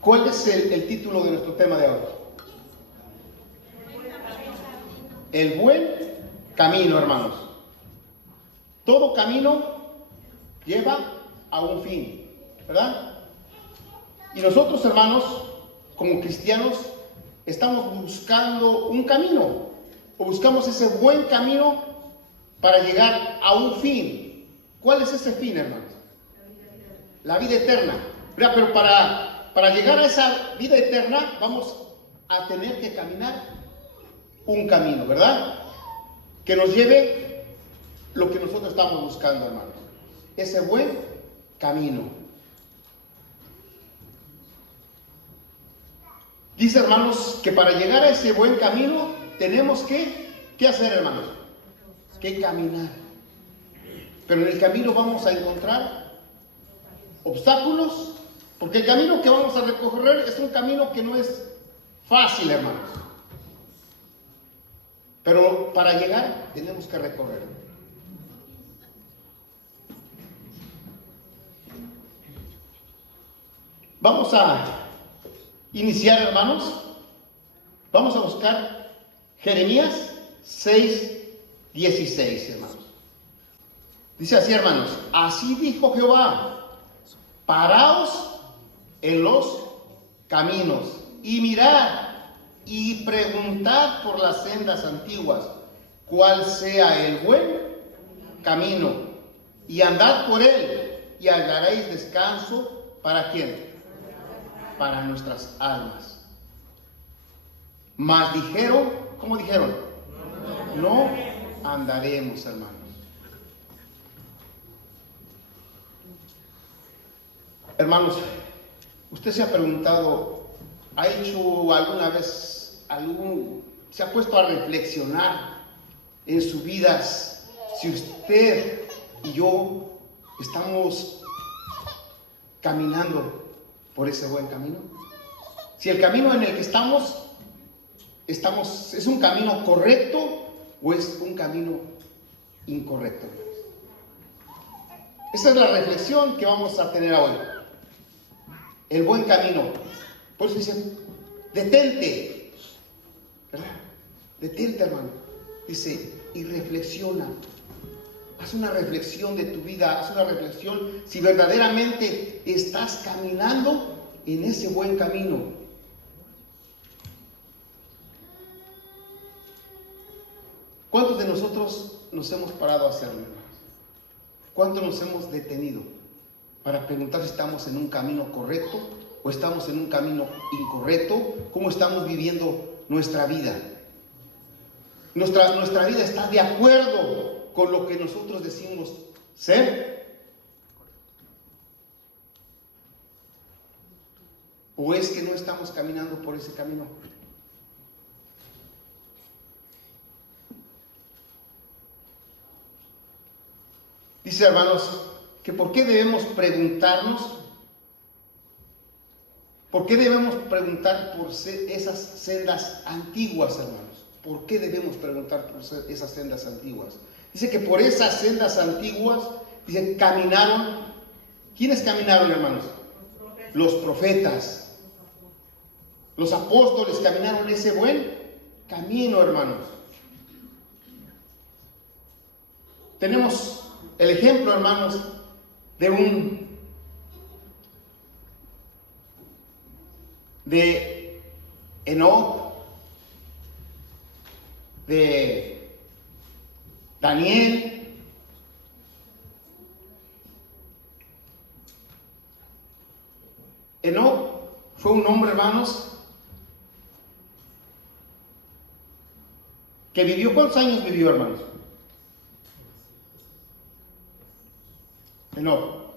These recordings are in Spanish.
¿Cuál es el título de nuestro tema de hoy? El buen camino, hermanos. Todo camino lleva a un fin, ¿verdad? Y nosotros, hermanos, como cristianos, estamos buscando un camino, o buscamos ese buen camino para llegar a un fin. ¿Cuál es ese fin, hermanos? La vida eterna. ¿Verdad? Pero para llegar a esa vida eterna vamos a tener que caminar un camino, ¿verdad? Que nos lleve lo que nosotros estamos buscando, hermanos. Ese buen camino. Dice, hermanos, que para llegar a ese buen camino tenemos ¿qué hacer, hermanos? Que caminar. Pero en el camino vamos a encontrar obstáculos, porque el camino que vamos a recorrer es un camino que no es fácil, hermanos. Pero para llegar tenemos que recorrer. Vamos a iniciar, hermanos. Vamos a buscar Jeremías 6:16, hermanos. Dice así, hermanos: así dijo Jehová, paraos en los caminos y mirad y preguntad por las sendas antiguas, cuál sea el buen camino, y andad por él, y hallaréis descanso. ¿Para quién? Para nuestras almas. Mas dijeron, ¿cómo dijeron? No andaremos, hermanos. Hermanos, usted se ha preguntado, ¿ha hecho alguna vez se ha puesto a reflexionar en sus vidas si usted y yo estamos caminando por ese buen camino? Si el camino en el que estamos es un camino correcto o es un camino incorrecto. Esa es la reflexión que vamos a tener hoy. El buen camino. Por eso dicen, detente, ¿verdad? Detente, hermano. Dice, y reflexiona. Haz una reflexión de tu vida, haz una reflexión si verdaderamente estás caminando en ese buen camino. ¿Cuántos de nosotros nos hemos parado a hacerlo, hermanos? ¿Cuántos nos hemos detenido para preguntar si estamos en un camino correcto o estamos en un camino incorrecto? ¿Cómo estamos viviendo nuestra vida? ¿Nuestra vida está de acuerdo con lo que nosotros decimos ser? ¿O es que no estamos caminando por ese camino? Dice, hermanos, que ¿por qué debemos preguntarnos? ¿Por qué debemos preguntar por esas sendas antiguas, hermanos? ¿Por qué debemos preguntar por esas sendas antiguas? Dice que por esas sendas antiguas, dice, caminaron. ¿Quiénes caminaron, hermanos? Los profetas. Los apóstoles caminaron ese buen camino, hermanos. Tenemos el ejemplo, hermanos, de Enoc, de Daniel, Enoc fue un hombre, hermanos, que vivió. ¿Cuántos años vivió, hermanos? Enoc.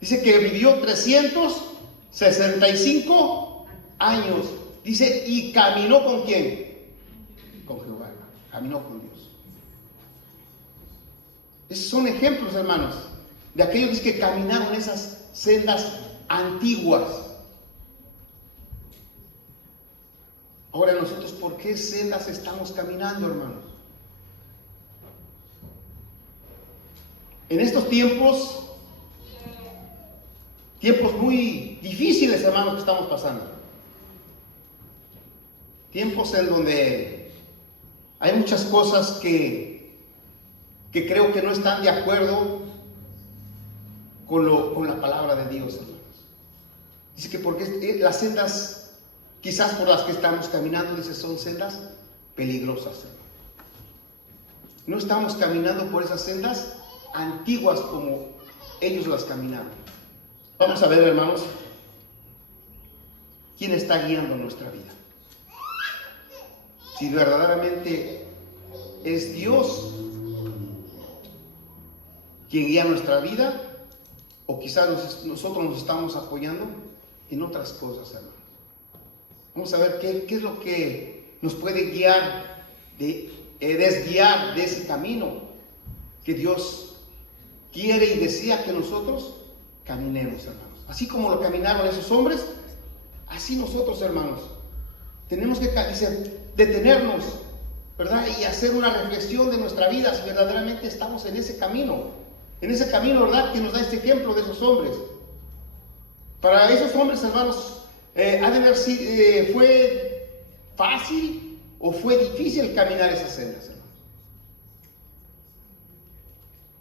Dice que vivió 365 años. Dice, ¿y caminó con quién? Con Jehová. Caminó con Dios. Esos son ejemplos, hermanos, de aquellos que caminaron esas sendas antiguas. Ahora nosotros, ¿por qué sendas estamos caminando, hermanos? En estos tiempos tiempos muy difíciles, hermanos, que estamos pasando. Tiempos en donde hay muchas cosas que creo que no están de acuerdo con la palabra de Dios, hermanos. Dice que porque las sendas, quizás por las que estamos caminando, dice, son sendas peligrosas, hermanos. No estamos caminando por esas sendas antiguas como ellos las caminaron. Vamos a ver, hermanos, quién está guiando nuestra vida. Si verdaderamente es Dios quien guía nuestra vida, o quizás nosotros nos estamos apoyando en otras cosas, hermanos. Vamos a ver qué es lo que nos puede guiar, desviar de ese camino que Dios quiere y desea que nosotros caminemos, hermanos. Así como lo caminaron esos hombres, así nosotros, hermanos, tenemos que detenernos, ¿verdad? Y hacer una reflexión de nuestra vida, si verdaderamente estamos en ese camino, ¿verdad? Que nos da este ejemplo de esos hombres. Para esos hombres, hermanos, ¿fue fácil o fue difícil caminar esas sendas, hermanos?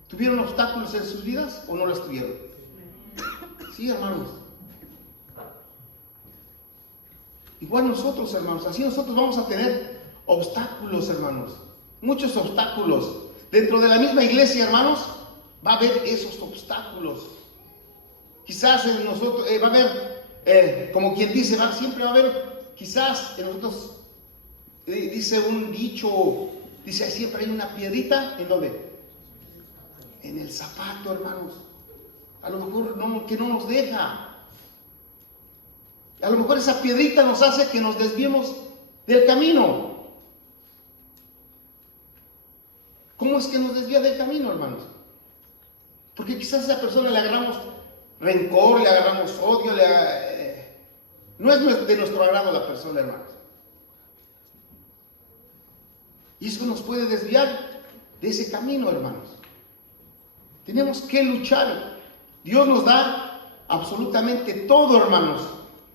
¿Tuvieron obstáculos en sus vidas o no las tuvieron? Sí, hermanos. Igual nosotros, hermanos, así nosotros vamos a tener obstáculos, hermanos. Muchos obstáculos. Dentro de la misma iglesia, hermanos, va a haber esos obstáculos. Quizás en nosotros va a haber, como quien dice, siempre va a haber, quizás en nosotros, dice un dicho, dice, siempre hay una piedrita, ¿en dónde? En el zapato, hermanos. A lo mejor que no nos deja. A lo mejor esa piedrita nos hace que nos desviemos del camino. ¿Cómo es que nos desvía del camino, hermanos? Porque quizás a esa persona le agarramos rencor, le agarramos odio, no es de nuestro agrado la persona, hermanos. Y eso nos puede desviar de ese camino, hermanos. Tenemos que luchar. Dios nos da absolutamente todo, hermanos,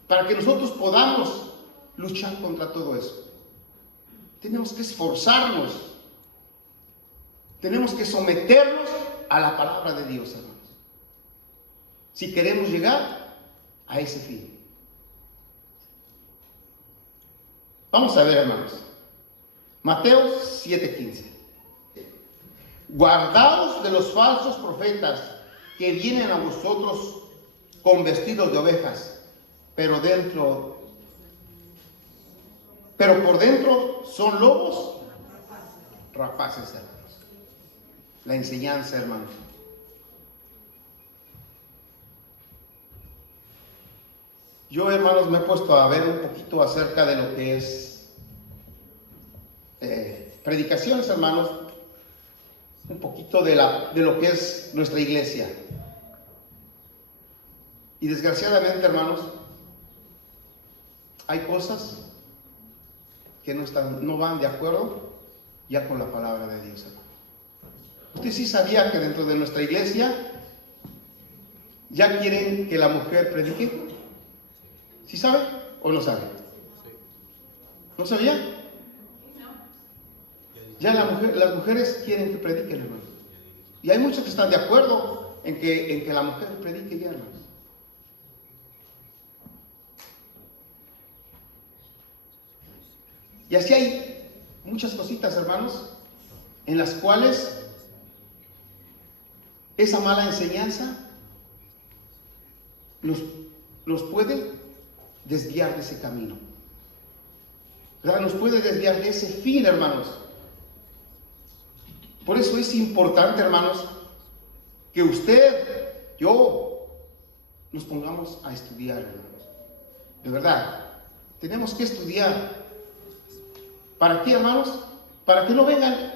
para que nosotros podamos luchar contra todo eso. Tenemos que esforzarnos. Tenemos que someternos a la palabra de Dios, hermanos, si queremos llegar a ese fin. Vamos a ver, hermanos, Mateo 7:15. Guardaos de los falsos profetas que vienen a vosotros con vestidos de ovejas, pero por dentro son lobos rapaces, hermanos. La enseñanza, hermanos. Yo, hermanos, me he puesto a ver un poquito acerca de lo que es predicaciones, hermanos, un poquito de lo que es nuestra iglesia. Y desgraciadamente, hermanos, hay cosas que no van de acuerdo ya con la palabra de Dios, hermano. ¿Usted sí sabía que dentro de nuestra iglesia ya quieren que la mujer predique? ¿Sí sabe o no sabe? ¿No sabía? Ya las mujeres quieren que prediquen, hermanos. Y hay muchos que están de acuerdo en que la mujer predique ya, hermanos. Y así hay muchas cositas, hermanos, en las cuales esa mala enseñanza nos puede desviar de ese camino, ¿verdad? Nos puede desviar de ese fin, hermanos. Por eso es importante, hermanos, que usted, yo, nos pongamos a estudiar, hermanos. De verdad, tenemos que estudiar. ¿Para qué, hermanos? Para que no vengan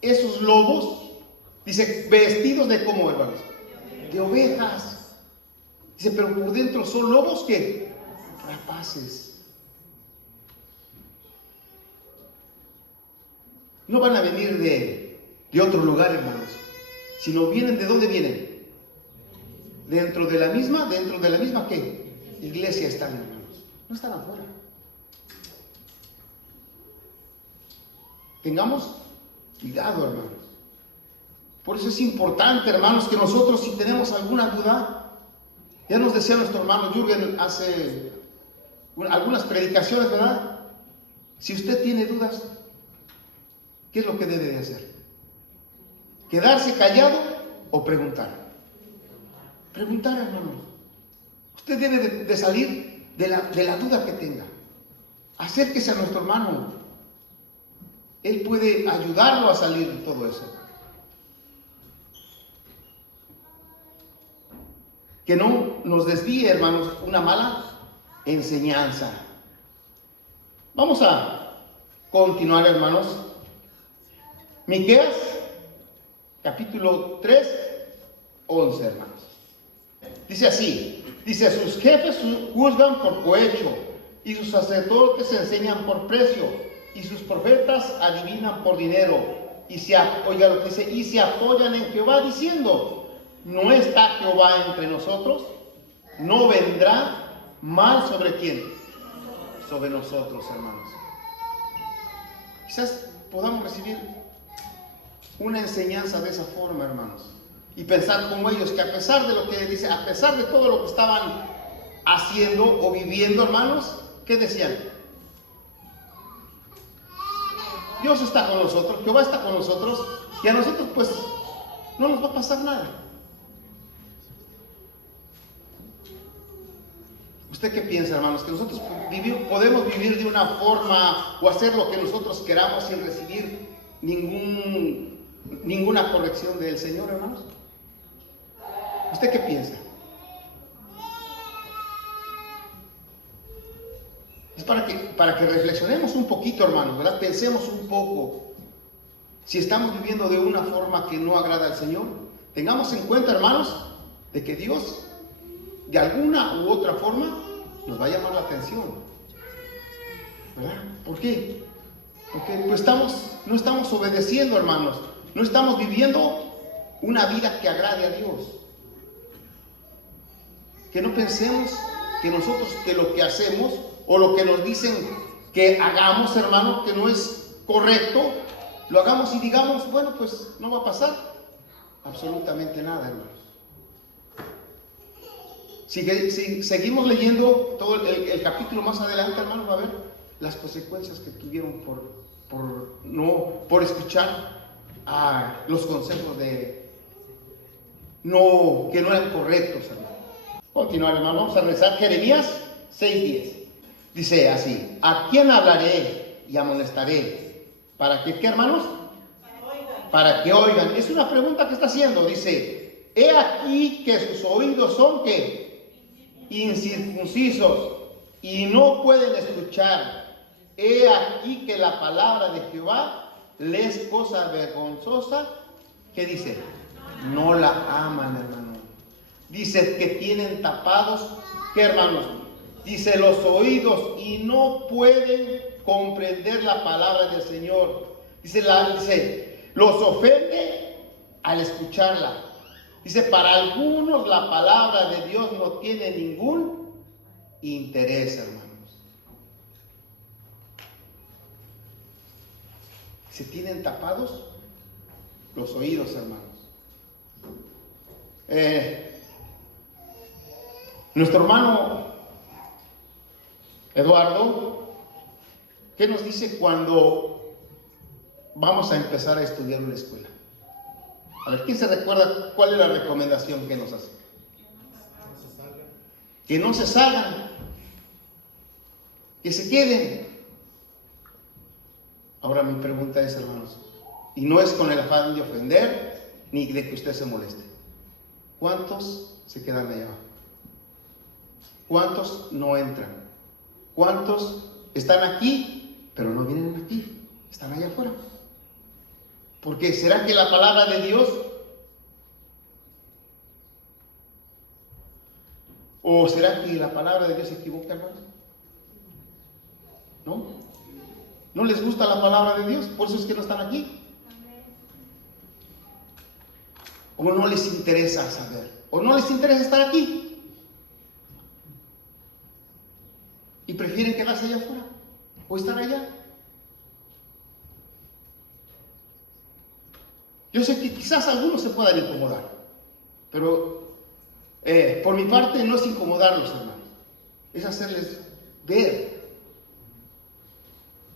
esos lobos, dice, vestidos de ¿cómo, hermanos? De ovejas. Dice, pero por dentro son lobos que rapaces. No van a venir de otro lugar, hermanos, sino vienen, ¿de dónde vienen? dentro de la misma ¿qué? Iglesia están, hermanos. No están afuera. Tengamos cuidado, hermanos. Por eso es importante, hermanos, que nosotros, si tenemos alguna duda, ya nos decía nuestro hermano Jürgen hace algunas predicaciones, ¿verdad? Si usted tiene dudas, ¿qué es lo que debe de hacer? ¿Quedarse callado o preguntar? Preguntar, hermanos. Usted debe de salir de la duda que tenga. Acérquese a nuestro hermano. Él puede ayudarlo a salir de todo eso. Que no nos desvíe, hermanos, una mala enseñanza. Vamos a continuar, hermanos. Miqueas, capítulo 3, 11, hermanos. Dice así, dice, sus jefes juzgan por cohecho, y sus sacerdotes enseñan por precio, y sus profetas adivinan por dinero, y se apoyan en Jehová diciendo, ¿no está Jehová entre nosotros? ¿No vendrá mal sobre quién? Sobre nosotros, hermanos. Quizás podamos recibir una enseñanza de esa forma, hermanos, y pensar como ellos, que a pesar de lo que dice, a pesar de todo lo que estaban haciendo o viviendo, hermanos, ¿qué decían? Dios está con nosotros, Jehová está con nosotros, y a nosotros pues no nos va a pasar nada. ¿Usted qué piensa, hermanos? ¿Que nosotros podemos vivir de una forma o hacer lo que nosotros queramos sin recibir ninguna corrección del Señor, hermanos? ¿Usted qué piensa? Es para que reflexionemos un poquito, hermanos, ¿verdad? Pensemos un poco. Si estamos viviendo de una forma que no agrada al Señor, tengamos en cuenta, hermanos, de que Dios, de alguna u otra forma, nos va a llamar la atención, ¿verdad? ¿Por qué? Porque pues no estamos obedeciendo, hermanos, no estamos viviendo una vida que agrade a Dios. Que no pensemos que nosotros, que lo que hacemos o lo que nos dicen que hagamos, hermano, que no es correcto, lo hagamos y digamos, bueno, pues no va a pasar absolutamente nada, hermanos. Si seguimos leyendo todo el capítulo más adelante, hermanos, va a ver las consecuencias que tuvieron por escuchar a los consejos que no eran correctos, hermano. Continuar, hermano, vamos a rezar Jeremías 6:10. Dice así, ¿a quién hablaré y amonestaré? ¿Para que qué, hermanos? Para que oigan. Es una pregunta que está haciendo. Dice, he aquí que sus oídos son ¿qué? Incircuncisos y no pueden escuchar. He aquí que la palabra de Jehová les es cosa vergonzosa. ¿Qué dice? No la aman, hermano. Dice que tienen tapados, ¿qué, hermanos? Dice los oídos y no pueden comprender la palabra del Señor. Dice, los ofende al escucharla. Dice, para algunos la palabra de Dios no tiene ningún interés, hermanos. Se tienen tapados los oídos, hermanos. Nuestro hermano Eduardo, ¿qué nos dice cuando vamos a empezar a estudiar en la escuela? A ver, ¿quién se recuerda cuál es la recomendación que nos hace? Que no se salgan, que se queden. Ahora mi pregunta es, hermanos, y no es con el afán de ofender ni de que usted se moleste. ¿Cuántos se quedan allá abajo? ¿Cuántos no entran? ¿Cuántos están aquí, pero no vienen aquí? Están allá afuera. Porque ¿será que la palabra de Dios o será que la palabra de Dios se equivoca, hermanos? ¿No? ¿No les gusta la palabra de Dios? Por eso es que no están aquí. o no les interesa saber, o no les interesa estar aquí, y prefieren quedarse allá afuera, o estar allá. Yo sé que quizás algunos se puedan incomodar, pero por mi parte no es incomodarlos, hermanos, es hacerles ver.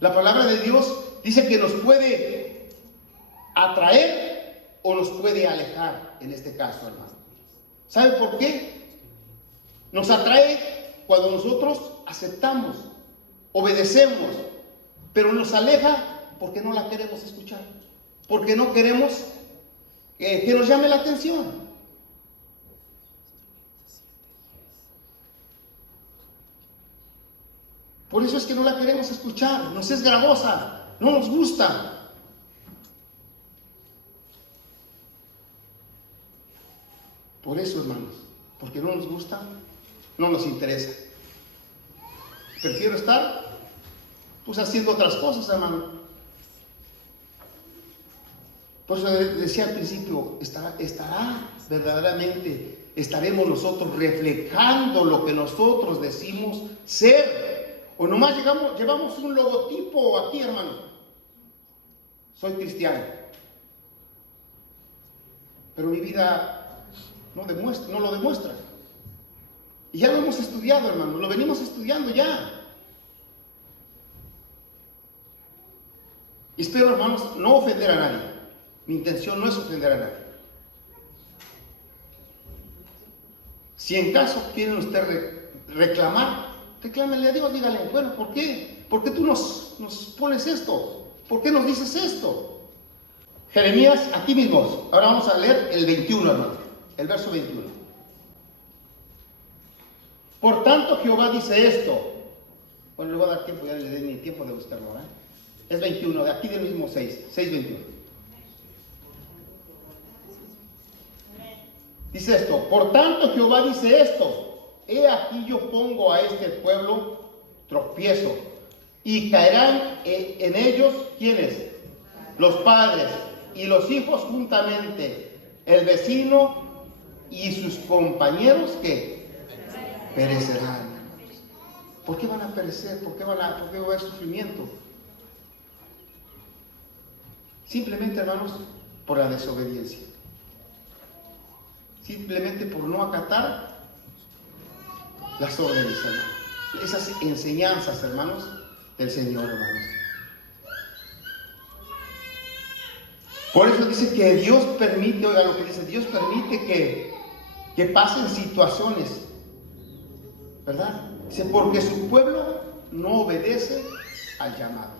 La palabra de Dios dice que nos puede atraer o nos puede alejar, en este caso, hermano. ¿Sabe por qué? Nos atrae cuando nosotros aceptamos, obedecemos, pero nos aleja porque no la queremos escuchar, porque no queremos que nos llame la atención. Por eso es que no la queremos escuchar, nos es gravosa, no nos gusta. Por eso, hermanos, porque no nos gusta, no nos interesa. Prefiero estar, pues, haciendo otras cosas, hermano. Por eso decía al principio, estará verdaderamente, estaremos nosotros reflejando lo que nosotros decimos ser. O nomás llevamos un logotipo aquí, hermano. Soy cristiano. Pero mi vida no lo demuestra. Y ya lo hemos estudiado, hermano. Lo venimos estudiando ya. Y espero, hermanos, no ofender a nadie. Mi intención no es ofender a nadie. Si en caso quieren usted reclamar, reclámenle a Dios, dígale, bueno, ¿por qué? ¿Por qué tú nos pones esto? ¿Por qué nos dices esto? Jeremías, aquí mismo, ahora vamos a leer el 21, hermano, el verso 21. Por tanto, Jehová dice esto. Bueno, le voy a dar tiempo, ya le di ni tiempo de buscarlo, ¿verdad? Es 21, de aquí del mismo 6:21. Dice esto, por tanto, Jehová dice esto. He aquí yo pongo a este pueblo tropiezo, y caerán en ellos, ¿quiénes? Los padres y los hijos juntamente, el vecino y sus compañeros, que perecerán. ¿Por qué van a perecer? ¿Por qué va a haber sufrimiento? Simplemente, hermanos, por la desobediencia. Simplemente por no acatar las órdenes, hermanos. Esas enseñanzas, hermanos, del Señor, hermanos. Por eso dice que Dios permite, oiga lo que dice, Dios permite que pasen situaciones, ¿verdad? Dice, porque su pueblo no obedece al llamado.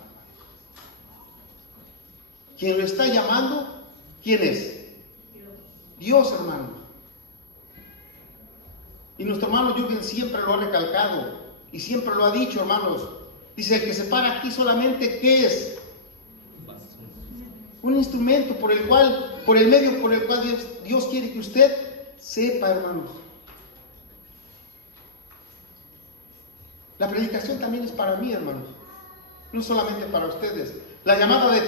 ¿Quién lo está llamando? ¿Quién es? Dios, hermano. Y nuestro hermano Jürgen siempre lo ha recalcado y siempre lo ha dicho, hermanos. Dice, el que se para aquí solamente, ¿qué es? Un instrumento por el medio por el cual Dios quiere que usted sepa, hermanos. La predicación también es para mí, hermanos. No solamente para ustedes. La llamada de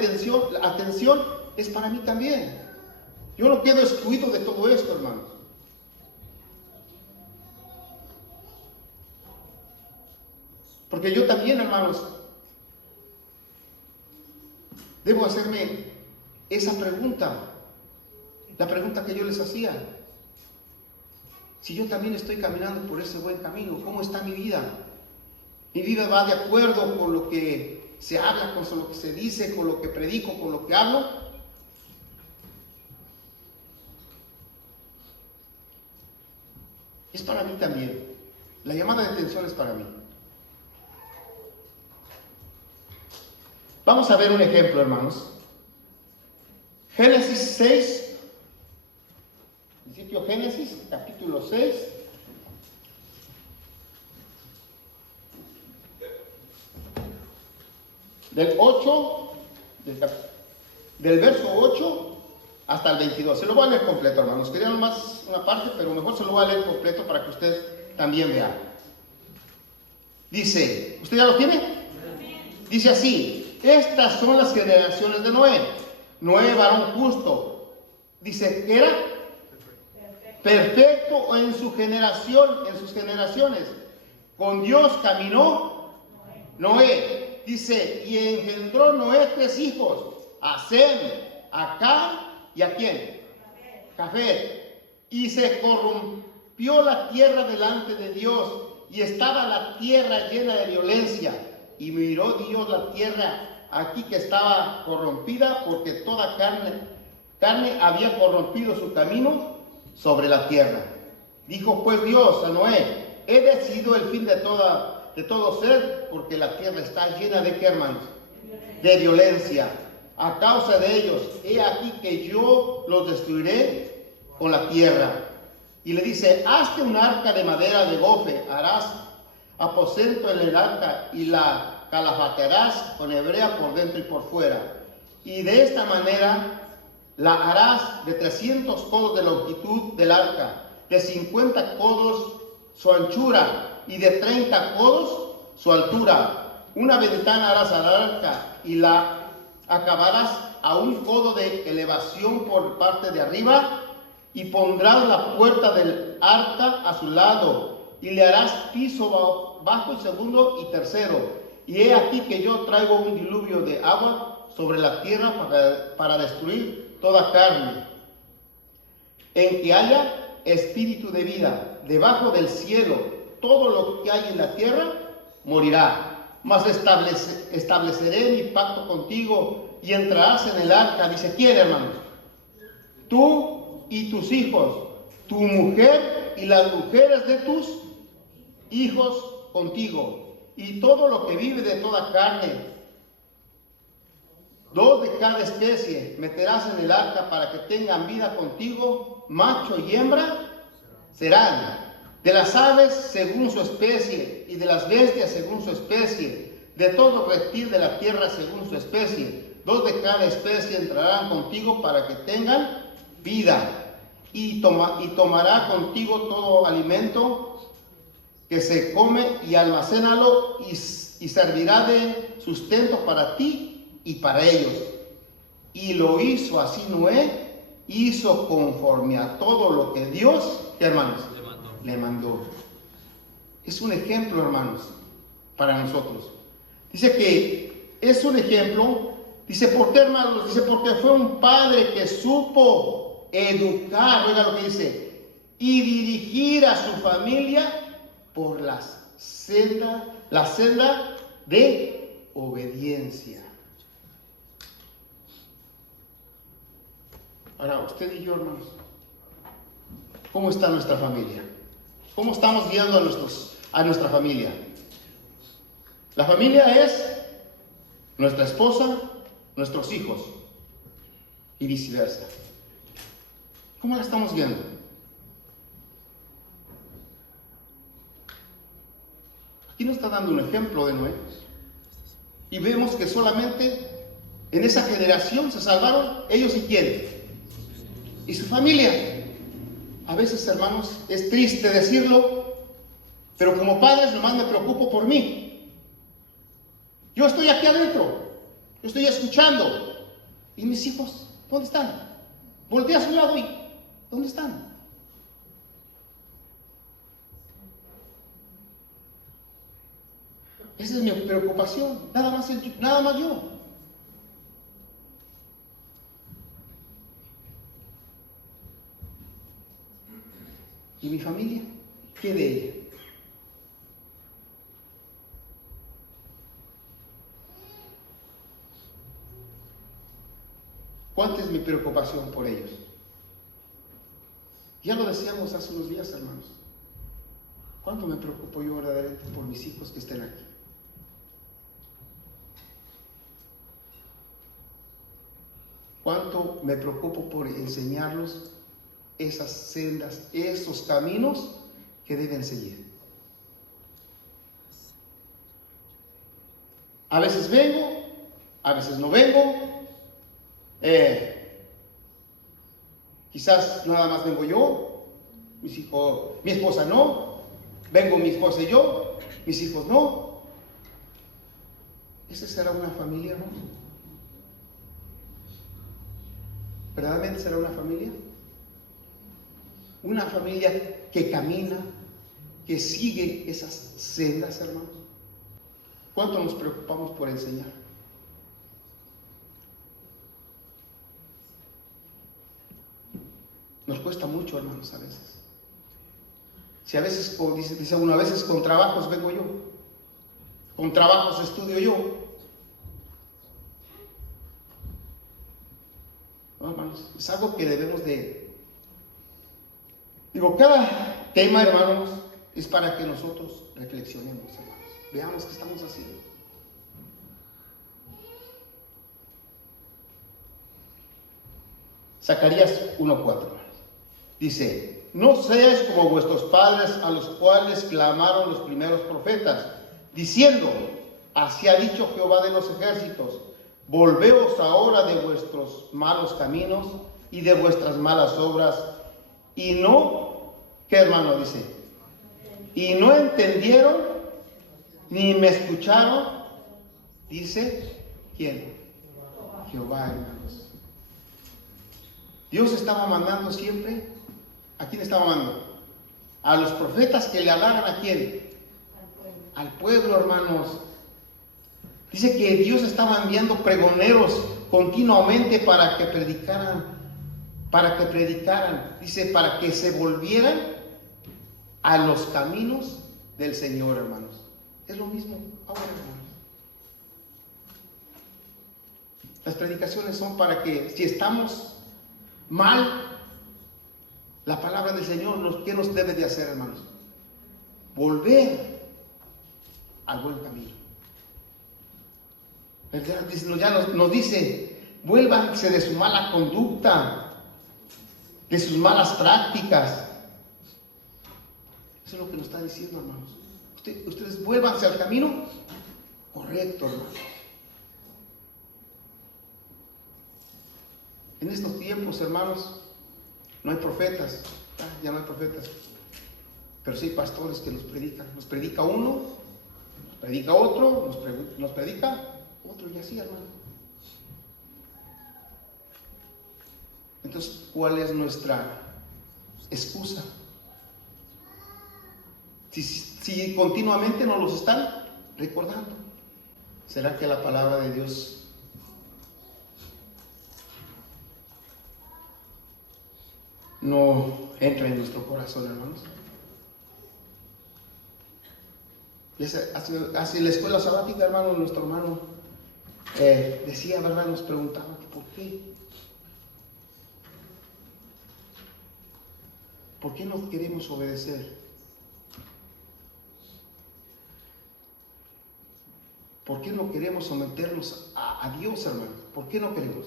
atención es para mí también. Yo no quedo excluido de todo esto, hermanos. Porque yo también, hermanos, debo hacerme esa pregunta, la pregunta que yo les hacía. Si yo también estoy caminando por ese buen camino, ¿cómo está mi vida? ¿Mi vida va de acuerdo con lo que se habla, con lo que se dice, con lo que predico, con lo que hablo? Es para mí también. La llamada de atención es para mí. Vamos a ver un ejemplo, hermanos. Génesis 6, principio Génesis, capítulo 6. Del verso 8 hasta el 22. Se lo voy a leer completo, hermanos. Quería nomás una parte, pero mejor se lo voy a leer completo para que usted también vea. Dice, ¿usted ya lo tiene? Dice así. Estas son las generaciones de Noé. Noé, varón justo. Dice que era perfecto en su generación, en sus generaciones. Con Dios caminó Noé. Dice, y engendró Noé 3 hijos, a Sem, a Cam y ¿a quién? Jafet. Y se corrompió la tierra delante de Dios, y estaba la tierra llena de violencia. Y miró Dios la tierra aquí que estaba corrompida, porque toda carne había corrompido su camino sobre la tierra. Dijo pues Dios a Noé, he decidido el fin de todo ser, porque la tierra está llena de ¿qué, hermanos? De violencia. A causa de ellos, he aquí que yo los destruiré con la tierra. Y le dice, hazte un arca de madera de gofe, harás aposento en el arca y la calafatearás con hebrea por dentro y por fuera. Y de esta manera la harás de 300 codos de longitud del arca, de 50 codos su anchura y de 30 codos su altura. Una ventana harás al arca y la acabarás a 1 codo de elevación por parte de arriba, y pondrás la puerta del arca a su lado, y le harás piso bajo y segundo y tercero. Y he aquí que yo traigo un diluvio de agua sobre la tierra para destruir toda carne, en que haya espíritu de vida debajo del cielo. Todo lo que hay en la tierra morirá. Mas estableceré mi pacto contigo y entrarás en el arca. Dice, ¿quién, hermanos? Tú y tus hijos, tu mujer y las mujeres de tus hijos contigo, y todo lo que vive de toda carne, 2 de cada especie meterás en el arca para que tengan vida contigo, macho y hembra serán. De las aves según su especie, y de las bestias según su especie, de todo reptil de la tierra según su especie, 2 de cada especie entrarán contigo para que tengan vida. Y tomará contigo todo alimento que se come y almacénalo, y servirá de sustento para ti y para ellos. Y lo hizo así Noé, hizo conforme a todo lo que Dios, ¿qué, hermanos? Le mandó. Es un ejemplo, hermanos, para nosotros. Dice que es un ejemplo. Dice, ¿por qué, hermanos? Dice, porque fue un padre que supo educar, oiga lo que dice, y dirigir a su familia por la senda de obediencia. Ahora, usted y yo, hermanos, ¿cómo está nuestra familia? ¿Cómo estamos guiando a nuestra familia? La familia es nuestra esposa, nuestros hijos y viceversa. ¿Cómo la estamos guiando? Aquí nos está dando un ejemplo de Noé. Y vemos que solamente en esa generación se salvaron ellos y quién. Y su familia. A veces, hermanos, es triste decirlo, pero como padres nomás me preocupo por mí. Yo estoy aquí adentro, yo estoy escuchando. ¿Y mis hijos? ¿Dónde están? Voltea a su lado y ¿dónde están? Esa es mi preocupación, nada más yo. ¿Y mi familia? ¿Qué de ella? ¿Cuánta es mi preocupación por ellos? Ya lo decíamos hace unos días, hermanos. ¿Cuánto me preocupo yo verdaderamente por mis hijos que estén aquí? ¿Cuánto me preocupo por enseñarlos esas sendas, esos caminos que deben seguir? A veces vengo, a veces no vengo. Quizás nada más vengo yo, mis hijos, mi esposa no. Vengo mi esposa y yo, mis hijos no. ¿Esa será una familia, hermanos? ¿Verdaderamente será una familia? una familia que camina, que sigue esas sendas, hermanos. ¿Cuánto nos preocupamos por enseñar? Nos cuesta mucho, hermanos, a veces. Si a veces, como dice uno, a veces con trabajos vengo yo, con trabajos estudio yo. No, hermanos, es algo que debemos de... Digo, cada tema, hermanos, es para que nosotros reflexionemos, hermanos. Veamos qué estamos haciendo. Zacarías 1:4 dice: no seáis como vuestros padres, a los cuales clamaron los primeros profetas, diciendo: así ha dicho Jehová de los ejércitos, volveos ahora de vuestros malos caminos y de vuestras malas obras. Y no, ¿qué, hermano dice? Y no entendieron, ni me escucharon, dice, ¿quién? Jehová, hermanos. Dios estaba mandando siempre, ¿a quién estaba mandando? A los profetas que le hablaran, ¿a quién? Al pueblo, hermanos. Dice que Dios estaba enviando pregoneros continuamente para que predicaran, dice, para que se volvieran a los caminos del Señor, hermanos. Es lo mismo ahora, hermanos. Las predicaciones son para que, si estamos mal, la palabra del Señor, ¿qué nos debe de hacer, hermanos? Volver al buen camino. Ya nos dice: vuélvanse de su mala conducta, de sus malas prácticas. Eso es lo que nos está diciendo, hermanos. Ustedes vuélvanse al camino correcto, hermanos. En estos tiempos, hermanos, no hay profetas, ya no hay profetas, pero sí hay pastores que nos predican. Nos predica uno, nos predica otro, nos predica otro, y así, hermano. Entonces, ¿cuál es nuestra excusa? Si continuamente nos los están recordando, ¿será que la palabra de Dios no entra en nuestro corazón, hermanos? Hace la escuela sabática, hermano, nuestro hermano decía, ¿verdad? Nos preguntaba que ¿por qué? ¿Por qué no queremos obedecer? ¿Por qué no queremos someternos a Dios, hermano? ¿Por qué no queremos?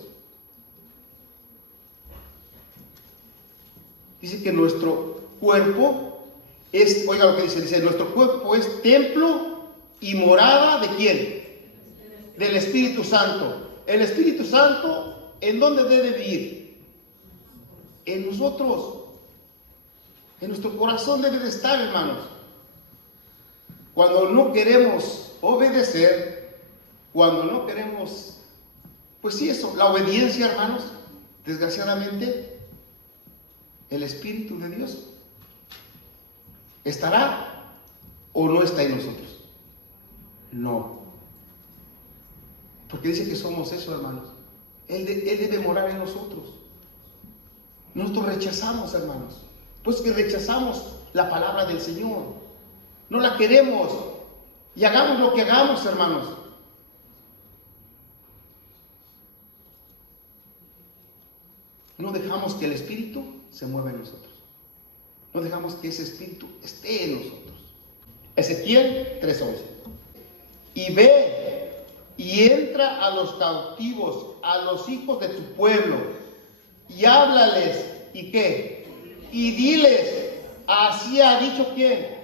Dice que nuestro cuerpo es, oiga lo que dice, nuestro cuerpo es templo y morada ¿de quién? Del Espíritu Santo. El Espíritu Santo, ¿en dónde debe vivir? En nosotros. En nuestro corazón debe de estar, hermanos. Cuando no queremos obedecer, cuando no queremos, pues sí, eso, la obediencia, hermanos, desgraciadamente, el Espíritu de Dios ¿estará o no está en nosotros? No. Porque dice que somos eso, hermanos. Él debe morar en nosotros. Nosotros rechazamos, hermanos. Pues que rechazamos la palabra del Señor. No la queremos. Y hagamos lo que hagamos, hermanos. No dejamos que el Espíritu se mueva en nosotros. No dejamos que ese Espíritu esté en nosotros. Ezequiel 3:11. Y ve y entra a los cautivos, a los hijos de tu pueblo, y háblales, ¿y qué? Y diles, así ha dicho ¿quién?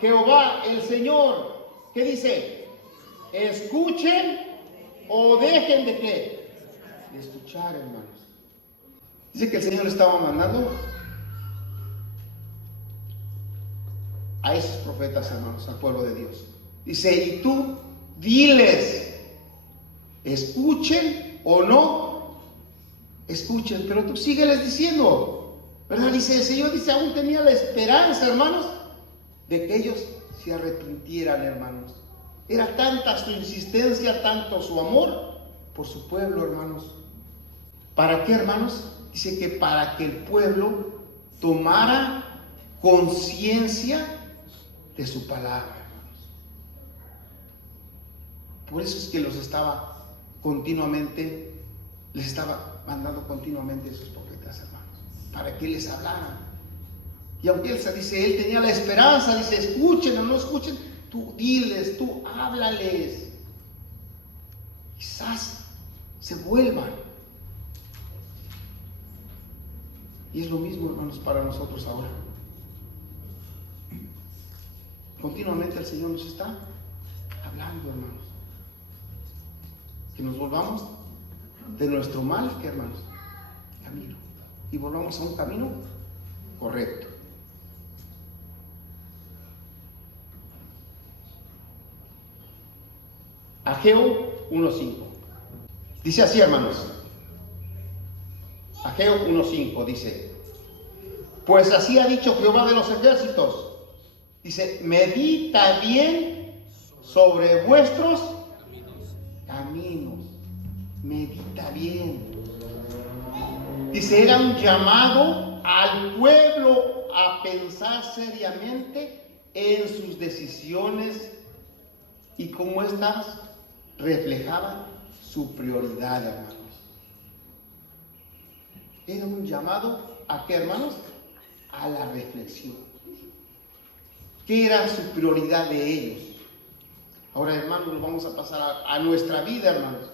Jehová, el Señor. ¿Qué dice? Escuchen o dejen de ¿qué? De escuchar, hermanos. Dice que el Señor estaba mandando a esos profetas, hermanos, al pueblo de Dios. Dice, y tú diles, escuchen o no escuchen, pero tú sígueles diciendo. ¿Verdad? Dice el Señor, dice, aún tenía la esperanza, hermanos, de que ellos se arrepintieran, hermanos. Era tanta su insistencia, tanto su amor por su pueblo, hermanos. ¿Para qué, hermanos? Dice que para que el pueblo tomara conciencia de su palabra, hermanos. Por eso es que los estaba continuamente, les estaba mandando continuamente a sus profetas, hermanos, para que les hablaran. Y aunque él dice, él tenía la esperanza, dice, escuchen o no escuchen, tú diles, tú háblales. Quizás se vuelvan. Y es lo mismo, hermanos, para nosotros ahora. Continuamente el Señor nos está hablando, hermanos. Que nos volvamos de nuestro mal, ¿qué, hermanos? Camino. Y volvamos a un camino correcto. Ageo 1:5. Dice así, hermanos. Ageo 1:5 dice: pues así ha dicho Jehová de los ejércitos. Dice, medita bien sobre vuestros caminos. Medita bien. Dice, era un llamado al pueblo a pensar seriamente en sus decisiones y cómo éstas reflejaban su prioridad, hermanos. Era un llamado ¿a qué, hermanos? A la reflexión. ¿Qué era su prioridad de ellos? Ahora, hermanos, vamos a pasar a nuestra vida, hermanos.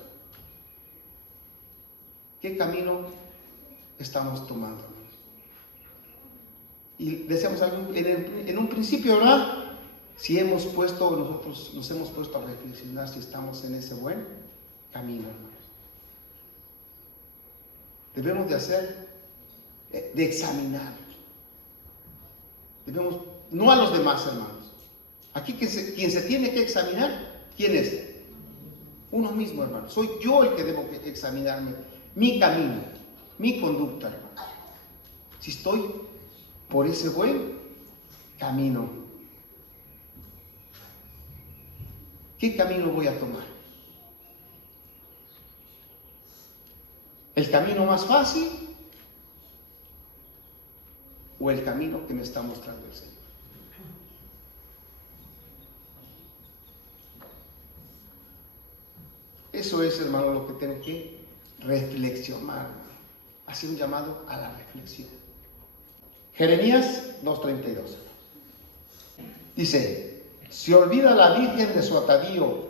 ¿Qué camino estamos tomando, hermanos? Y decíamos en un principio, ¿verdad? Si nosotros nos hemos puesto a reflexionar si estamos en ese buen camino, hermanos. Debemos de examinar. Debemos, no a los demás, hermanos. Aquí quien se tiene que examinar, ¿quién es? Uno mismo, hermano. Soy yo el que debo examinarme. Mi camino, mi conducta, hermano. Si estoy por ese buen camino. ¿Qué camino voy a tomar? ¿El camino más fácil o el camino que me está mostrando el Señor? Eso es, hermano, lo que tengo que reflexionar. Hacer un llamado a la reflexión. Jeremías 2:32. Dice, se olvida la virgen de su atavío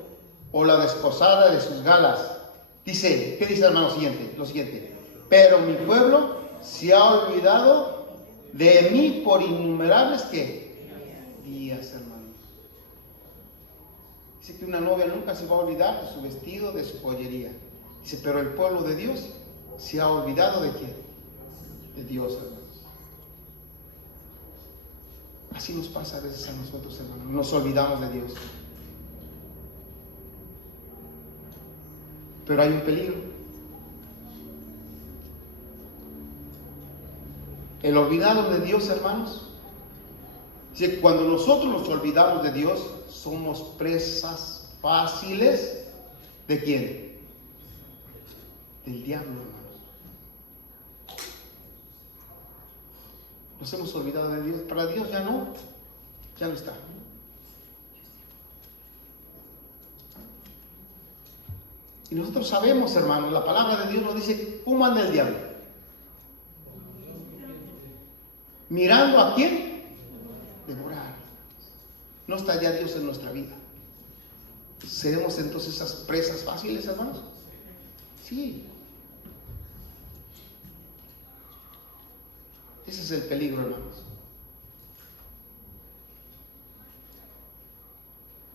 o la desposada de sus galas. Dice, ¿qué dice, hermano? Lo siguiente. Pero mi pueblo se ha olvidado de mí por innumerables, ¿qué? Días, hermanos. Dice que una novia nunca se va a olvidar de su vestido, de su joyería. Dice, pero el pueblo de Dios se ha olvidado de quién? De Dios, hermanos. Así nos pasa a veces a nosotros, hermanos. Nos olvidamos de Dios. Pero hay un peligro. El olvidado de Dios, hermanos. Dice que cuando nosotros nos olvidamos de Dios, somos presas fáciles. ¿De quién? Del diablo, hermanos. Nos hemos olvidado de Dios. Para Dios ya no está. Y nosotros sabemos, hermanos, la palabra de Dios nos dice, ¿cómo anda el diablo? ¿Mirando a quién? Devorar. ¿No está ya Dios en nuestra vida? ¿Seremos entonces esas presas fáciles, hermanos? Sí. Ese es el peligro, hermanos.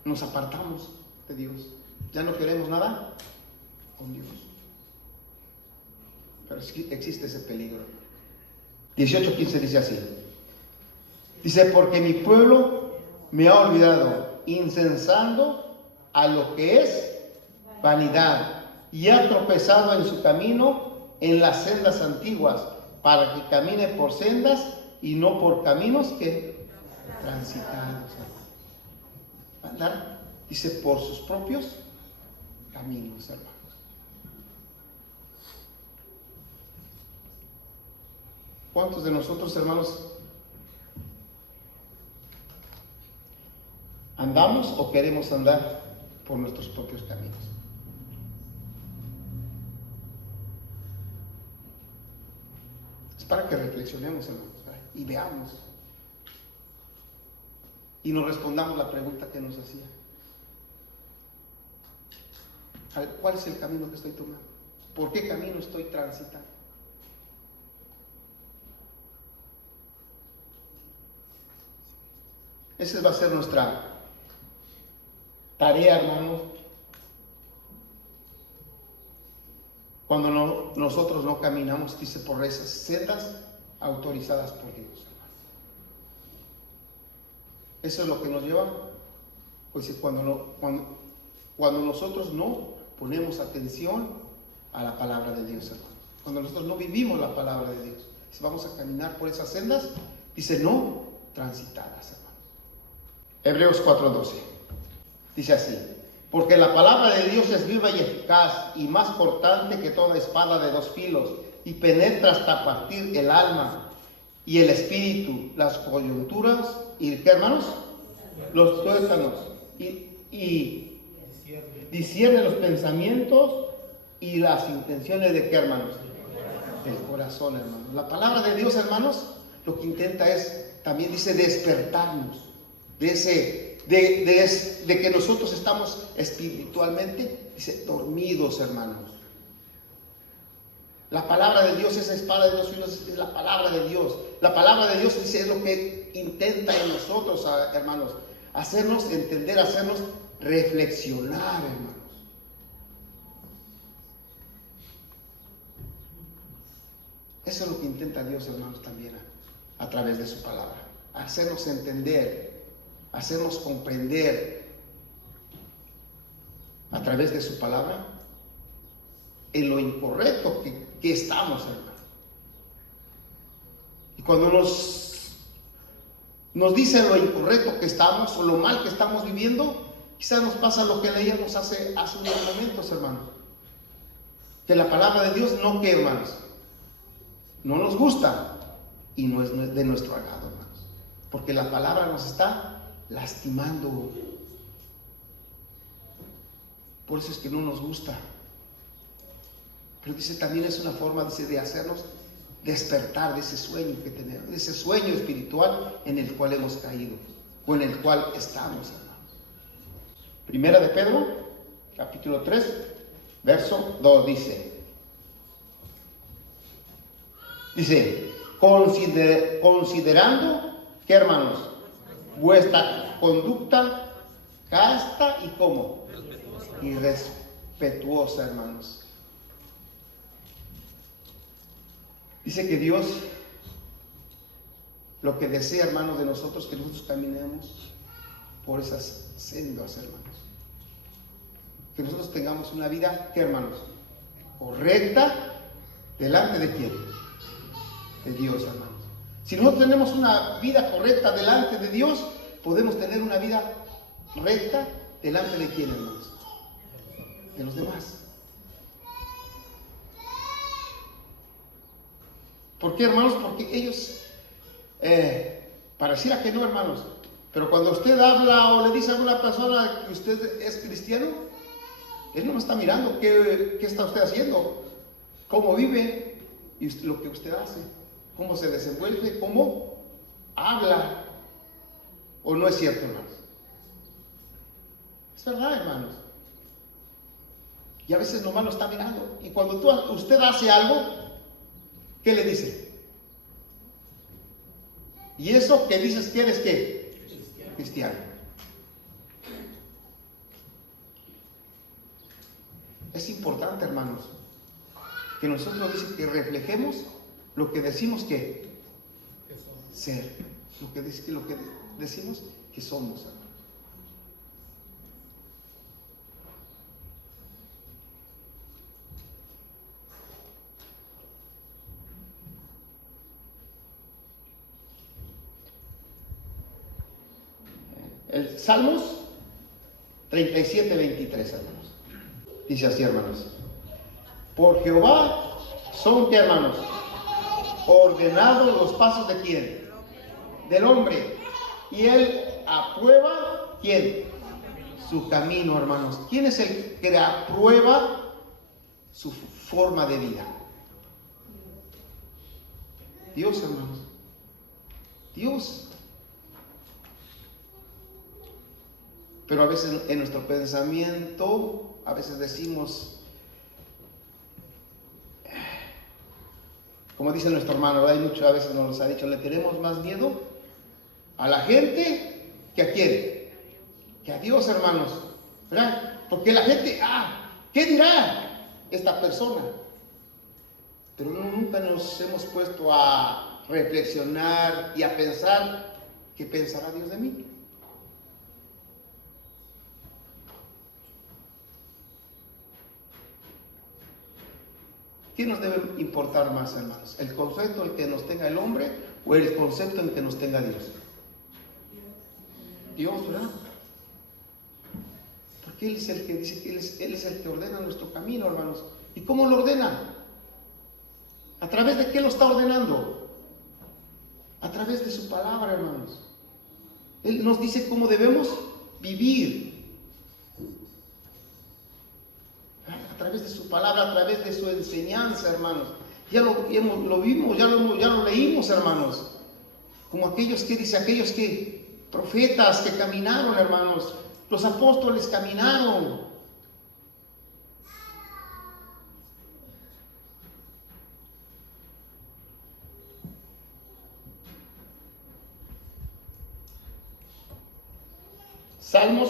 Nos apartamos de Dios. Ya no queremos nada con Dios. Pero existe ese peligro. 18:15 dice así. Dice, porque mi pueblo me ha olvidado, incensando a lo que es vanidad, y ha tropezado en su camino en las sendas antiguas, para que camine por sendas y no por caminos que transitados. Andar, dice, por sus propios caminos, hermanos. ¿Cuántos de nosotros, hermanos, andamos o queremos andar por nuestros propios caminos? Es para que reflexionemos, hermanos, y veamos y nos respondamos la pregunta que nos hacía. ¿Cuál es el camino que estoy tomando? ¿Por qué camino estoy transitando? Esa va a ser nuestra tarea, hermano, cuando nosotros no caminamos, dice, por esas sendas autorizadas por Dios, hermano. Eso es lo que nos lleva, pues cuando nosotros no ponemos atención a la palabra de Dios, hermano. Cuando nosotros no vivimos la palabra de Dios, si vamos a caminar por esas sendas, dice, no transitadas, hermano. Hebreos 4:12 dice así: porque la palabra de Dios es viva y eficaz y más cortante que toda espada de dos filos y penetra hasta partir el alma y el espíritu, las coyunturas y ¿qué, hermanos? Los tuétanos y discierne los pensamientos y las intenciones de ¿qué, hermanos? Del corazón, hermanos. La palabra de Dios, hermanos, lo que intenta es, también dice, despertarnos de que nosotros estamos espiritualmente, dice, dormidos, hermanos. La palabra de Dios, esa espada de dos filos, es la palabra de Dios. La palabra de Dios, dice, es lo que intenta en nosotros, hermanos, hacernos entender, hacernos reflexionar, hermanos. Eso es lo que intenta Dios, hermanos, también a través de su palabra. Hacernos entender, hacernos comprender a través de su palabra en lo incorrecto que estamos, hermano. Y cuando nos dicen lo incorrecto que estamos o lo mal que estamos viviendo, quizás nos pasa lo que leíamos hace unos momentos, hermano. Que la palabra de Dios no, que, hermanos, no nos gusta y no es de nuestro agrado, hermanos. Porque la palabra nos está lastimando. Por eso es que no nos gusta. Pero dice, también es una forma, dice, de hacernos despertar de ese sueño que tenemos, de ese sueño espiritual en el cual hemos caído o en el cual estamos, hermanos. Primera de Pedro, capítulo 3, verso 2 dice, considerando que, hermanos, vuestra conducta casta y ¿cómo? Y respetuosa, hermanos. Dice que Dios lo que desea, hermanos, de nosotros, que nosotros caminemos por esas sendas, hermanos. Que nosotros tengamos una vida, ¿qué, hermanos? Correcta, ¿delante de quién? De Dios, hermanos. Si nosotros tenemos una vida correcta delante de Dios, podemos tener una vida recta delante de quién, hermanos? De los demás. ¿Por qué, hermanos? Porque ellos pareciera que no, hermanos, pero cuando usted habla o le dice a alguna persona que usted es cristiano, él no me está mirando qué está usted haciendo, cómo vive y lo que usted hace, cómo se desenvuelve, cómo habla. ¿O no es cierto, hermanos? Es verdad, hermanos. Y a veces nomás lo está mirando. Y cuando usted hace algo, ¿qué le dice? ¿Y eso que dices que eres qué? Cristiano. Es importante, hermanos, que nosotros dice que reflejemos lo que decimos que ser, lo que decimos que somos, hermanos. El Salmos 37, 23, hermanos. Dice así, hermanos. Por Jehová son, ¿qué, hermanos? Ordenados los pasos de ¿quién? Del hombre. Y él aprueba, ¿quién? Su camino, hermanos. ¿Quién es el que aprueba su forma de vida? Dios, hermanos. Dios. Pero a veces en nuestro pensamiento, a veces decimos, como dice nuestro hermano, ¿verdad? Y muchas veces nos ha dicho, le tenemos más miedo a la gente que a quién, que a Dios, hermanos, ¿verdad? Porque la gente, ¿qué dirá esta persona? Pero nunca nos hemos puesto a reflexionar y a pensar, ¿qué pensará Dios de mí? ¿Qué nos debe importar más, hermanos? ¿El concepto en que nos tenga el hombre o el concepto en que nos tenga Dios? Dios, ¿verdad? Porque Él es el que dice que Él es el que ordena nuestro camino, hermanos. ¿Y cómo lo ordena? ¿A través de qué lo está ordenando? A través de su palabra, hermanos. Él nos dice cómo debemos vivir. A través de su palabra, a través de su enseñanza, hermanos. Ya lo vimos, ya lo leímos, hermanos. Como aquellos que profetas que caminaron, hermanos. Los apóstoles caminaron. Salmo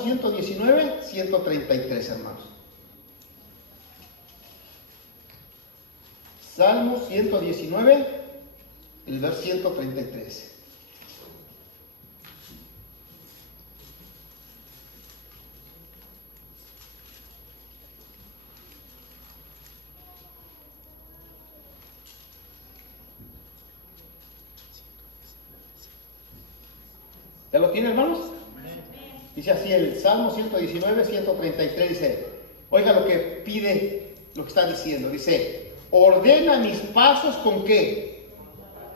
119, 133, hermanos. Salmo 119, el verso 133. ¿Ya lo tiene, hermanos? Dice así el Salmo 119, 133, dice, oiga lo que pide, lo que está diciendo, dice, ordena mis pasos ¿con qué?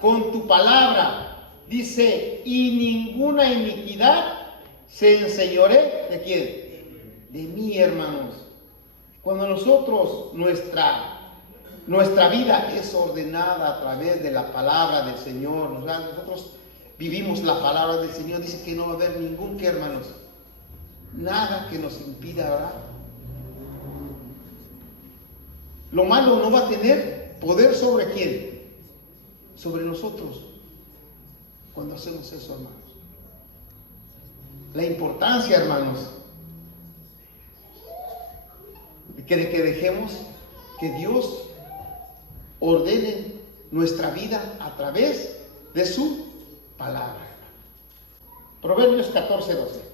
Con tu palabra, dice, y ninguna iniquidad se enseñoree, ¿de quién? De mí, hermanos. Cuando nosotros, nuestra vida es ordenada a través de la palabra del Señor, nosotros vivimos la palabra del Señor, dice que no va a haber ningún que, hermanos, nada que nos impida, ¿verdad? Lo malo no va a tener poder sobre quién, sobre nosotros, cuando hacemos eso, hermanos. La importancia, hermanos, de que dejemos que Dios ordene nuestra vida a través de su palabra. Proverbios 14, 12.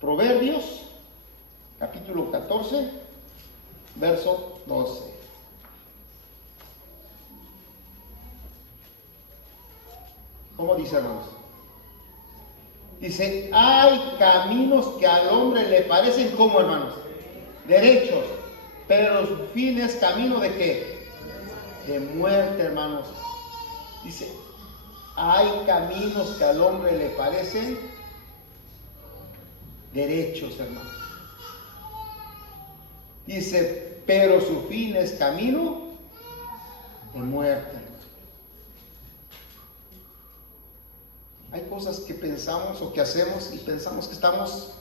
Proverbios, capítulo 14, verso 12. ¿Cómo dice, hermanos? Dice, hay caminos que al hombre le parecen como, hermanos, derechos, pero su fin es camino de ¿qué? De muerte, hermanos. Dice, hay caminos que al hombre le parecen derechos, hermanos. Dice, pero su fin es camino de muerte, hermanos. Hay cosas que pensamos o que hacemos y pensamos que estamos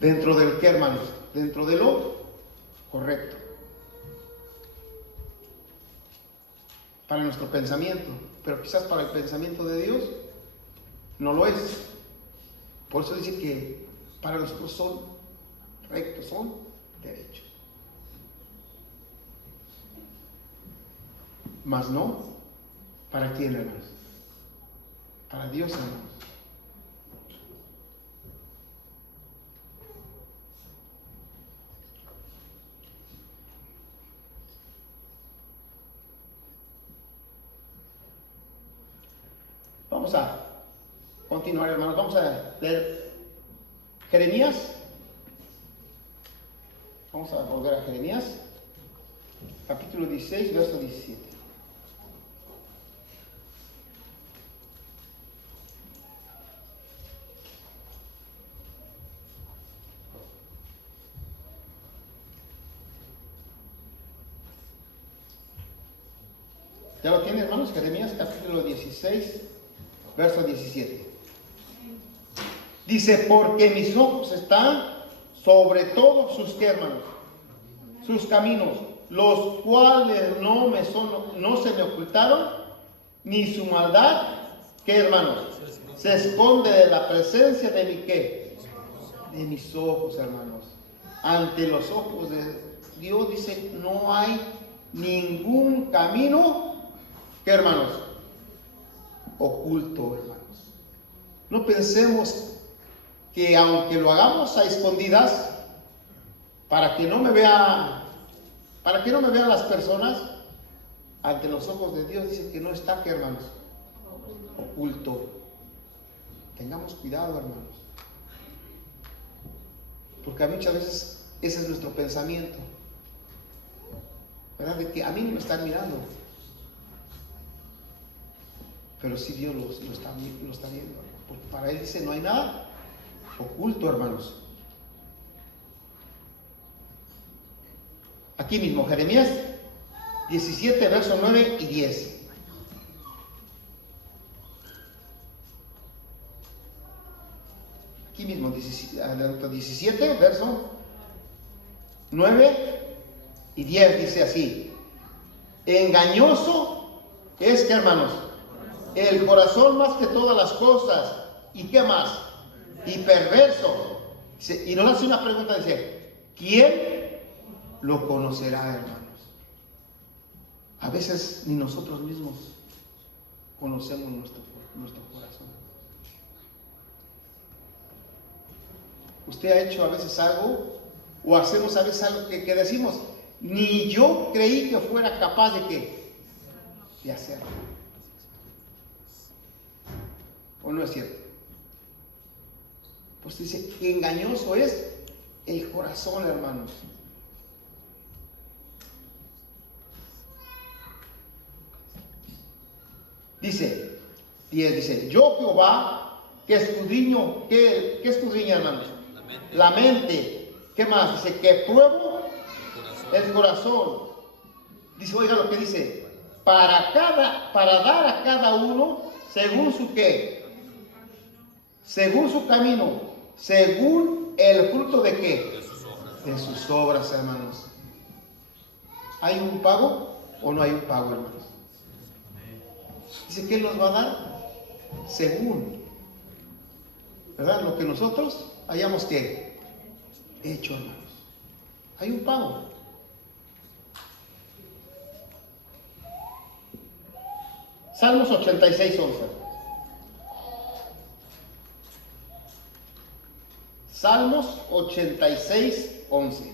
dentro del ¿qué, hermanos? Dentro de lo correcto. Para nuestro pensamiento, pero quizás para el pensamiento de Dios no lo es. Por eso dice que para nosotros son rectos, son derechos. Mas no, ¿para quién, hermanos? Para Dios, hermanos. Vamos a continuar, hermanos. Vamos a leer Jeremías. Vamos a volver a Jeremías, capítulo 16, verso 17. ¿Ya lo tienen, hermanos? Jeremías, capítulo 16, verso 17. Dice, porque mis ojos están sobre todos sus, ¿qué, hermanos? Sus caminos, los cuales no se me ocultaron, ni su maldad, ¿qué, hermanos? Se esconde de la presencia de mi, ¿qué? De mis ojos, hermanos. Ante los ojos de Dios, dice, no hay ningún camino, ¿qué, hermanos? Oculto, hermanos. No pensemos que aunque lo hagamos a escondidas, para que no me vean las personas, ante los ojos de Dios dice que no está, ¿qué, hermanos? Oculto. Tengamos cuidado, hermanos. Porque muchas veces ese es nuestro pensamiento, ¿verdad? De que a mí no me están mirando. Pero sí Dios lo está viendo. Porque para Él dice, no hay nada oculto, hermanos. Aquí mismo, Jeremías 17, versos 9 y 10. Aquí mismo, 17, versos 9 y 10, dice así. Engañoso es, ¿qué, hermanos? El corazón más que todas las cosas. ¿Y qué más? Y perverso. Y nos hace una pregunta, dice, ¿quién lo conocerá, hermanos? A veces ni nosotros mismos conocemos nuestro corazón. Usted ha hecho a veces algo, o hacemos a veces algo que decimos, ni yo creí que fuera capaz de ¿qué? De hacerlo. ¿O no es cierto? Pues dice, engañoso es el corazón, hermanos. Dice, 10, dice, yo Jehová, que escudriño, ¿qué escudriña, hermanos? La mente. ¿Qué más? Dice, que pruebo el corazón. Dice, oiga lo que dice, para dar a cada uno según su qué, según su camino, según el fruto de qué, de sus obras, hermanos. ¿Hay un pago o no hay un pago, hermanos? Dice que Él nos va a dar según, ¿verdad? Lo que nosotros hayamos que hecho, hermanos. Hay un pago. Salmos 86, 11. Salmos 86, 11.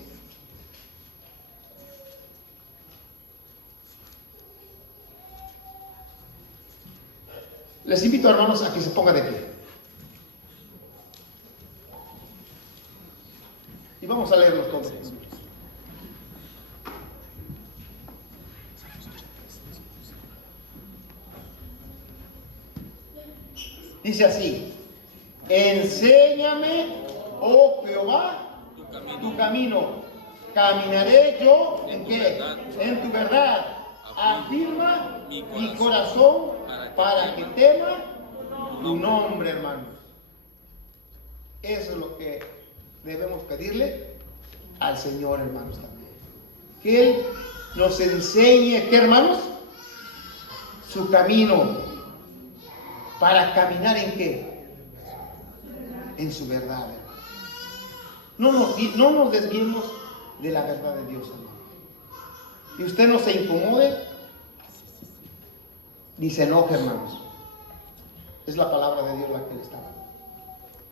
Les invito, hermanos, a que se pongan de pie. Y vamos a leerlos todos. Dice así, enséñame, oh Jehová, tu camino. Caminaré yo en qué? En tu verdad. Afirma mi corazón para que tema tu nombre, hermanos. Eso es lo que debemos pedirle al Señor, hermanos, también. Que Él nos enseñe, ¿qué, hermanos? Su camino. Para caminar en qué? En su verdad, hermanos. No nos desviemos de la verdad de Dios, hermanos. Y usted no se incomode ni se enoje, hermanos. Es la palabra de Dios la que le está dando.